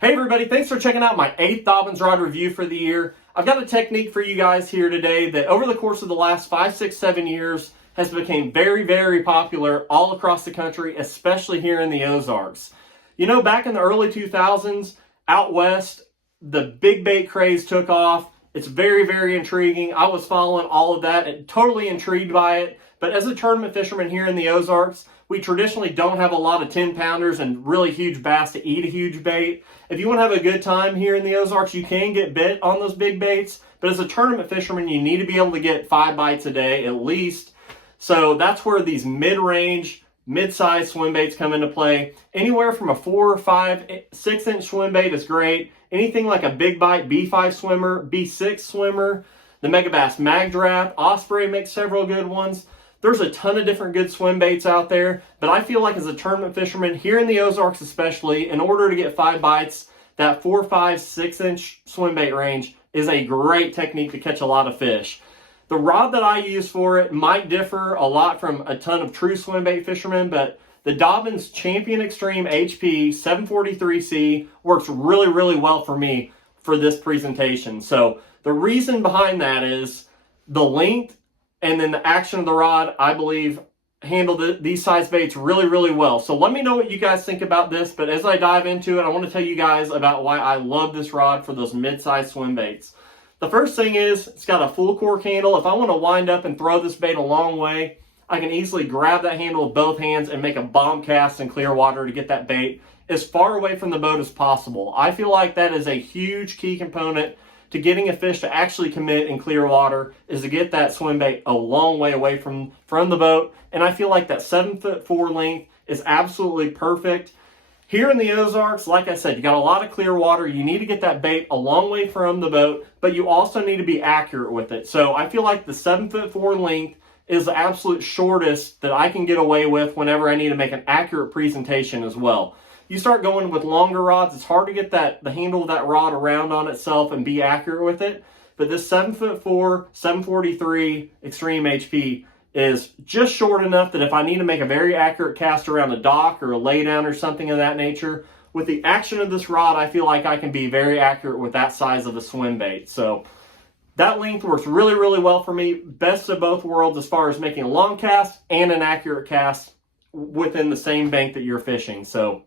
Hey everybody, thanks for checking out my 8th Dobyns rod review for the year. I've got a technique for you guys here today that over the course of the last 5, 6, 7 years has become very popular all across the country, especially here in the Ozarks. You know, back in the early 2000s, out west, the big bait craze took off. It's very intriguing. I was following all of that and totally intrigued by it. But as a tournament fisherman here in the Ozarks, we traditionally don't have a lot of 10-pounders and really huge bass to eat a huge bait. If you want to have a good time here in the Ozarks, you can get bit on those big baits. But as a tournament fisherman, you need to be able to get 5 bites a day at least. So that's where these mid-range, mid-sized swim baits come into play. Anywhere from a 4, 5, 6-inch swim bait is great. Anything like a big bite B5 swimmer, B6 swimmer, the Megabass Mag Draft, Osprey makes several good ones. There's a ton of different good swim baits out there, but I feel like as a tournament fisherman, here in the Ozarks especially, in order to get 5 bites, that 4, 5, 6-inch swim bait range is a great technique to catch a lot of fish. The rod that I use for it might differ a lot from a ton of true swim bait fishermen, but the Dobyns Champion Extreme HP 743C works really well for me for this presentation. So the reason behind that is the length and then the action of the rod, I believe, handle these size baits really well. So let me know what you guys think about this. But as I dive into it, I want to tell you guys about why I love this rod for those mid-sized swim baits. The first thing is it's got a full cork handle. If I want to wind up and throw this bait a long way, I can easily grab that handle with both hands and make a bomb cast in clear water to get that bait as far away from the boat as possible. I feel like that is a huge key component to getting a fish to actually commit in clear water, is to get that swim bait a long way away from the boat. And I feel like that 7'4" length is absolutely perfect. Here in the Ozarks, like I said, you got a lot of clear water. You need to get that bait a long way from the boat, but you also need to be accurate with it. So I feel like the 7'4" length is the absolute shortest that I can get away with whenever I need to make an accurate presentation as well. You start going with longer rods, it's hard to get the handle of that rod around on itself and be accurate with it. But this 7'4", 743 Extreme HP is just short enough that if I need to make a very accurate cast around a dock or a laydown or something of that nature, with the action of this rod, I feel like I can be very accurate with that size of a swim bait. So that length works really well for me. Best of both worlds as far as making a long cast and an accurate cast within the same bank that you're fishing. So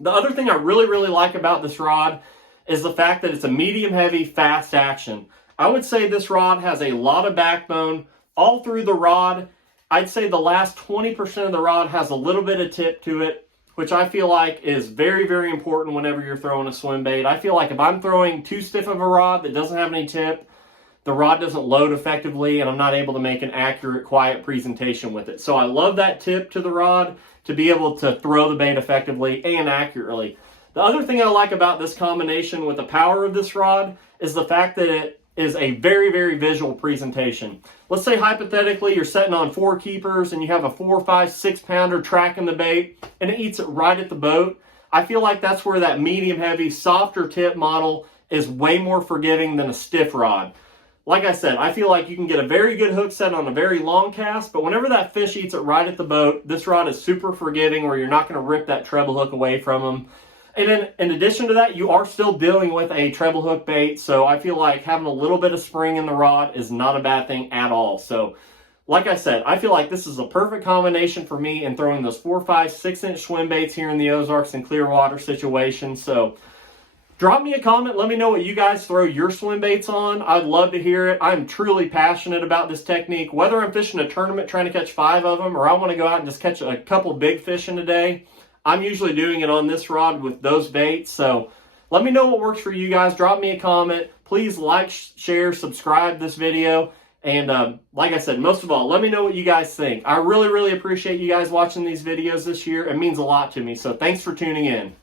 the other thing I really like about this rod is the fact that it's a medium heavy, fast action. I would say this rod has a lot of backbone all through the rod. I'd say the last 20% of the rod has a little bit of tip to it, which I feel like is very important whenever you're throwing a swim bait. I feel like if I'm throwing too stiff of a rod that doesn't have any tip, the rod doesn't load effectively and I'm not able to make an accurate, quiet presentation with it. So I love that tip to the rod to be able to throw the bait effectively and accurately. The other thing I like about this combination with the power of this rod is the fact that it is a very visual presentation. Let's say hypothetically you're setting on 4 keepers and you have a 4, 5, 6-pounder tracking the bait and it eats it right at the boat. I feel like that's where that medium heavy, softer tip model is way more forgiving than a stiff rod. Like I said, I feel like you can get a very good hook set on a very long cast, but whenever that fish eats it right at the boat, this rod is super forgiving where you're not going to rip that treble hook away from them. And then in addition to that, you are still dealing with a treble hook bait, so I feel like having a little bit of spring in the rod is not a bad thing at all. So like I said, I feel like this is a perfect combination for me in throwing those 4, 5, 6-inch swim baits here in the Ozarks in clear water situations. So drop me a comment. Let me know what you guys throw your swim baits on. I'd love to hear it. I'm truly passionate about this technique. Whether I'm fishing a tournament trying to catch 5 of them or I want to go out and just catch a couple big fish in a day, I'm usually doing it on this rod with those baits. So let me know what works for you guys. Drop me a comment. Please like, share, subscribe this video. And like I said, most of all, let me know what you guys think. I really appreciate you guys watching these videos this year. It means a lot to me. So thanks for tuning in.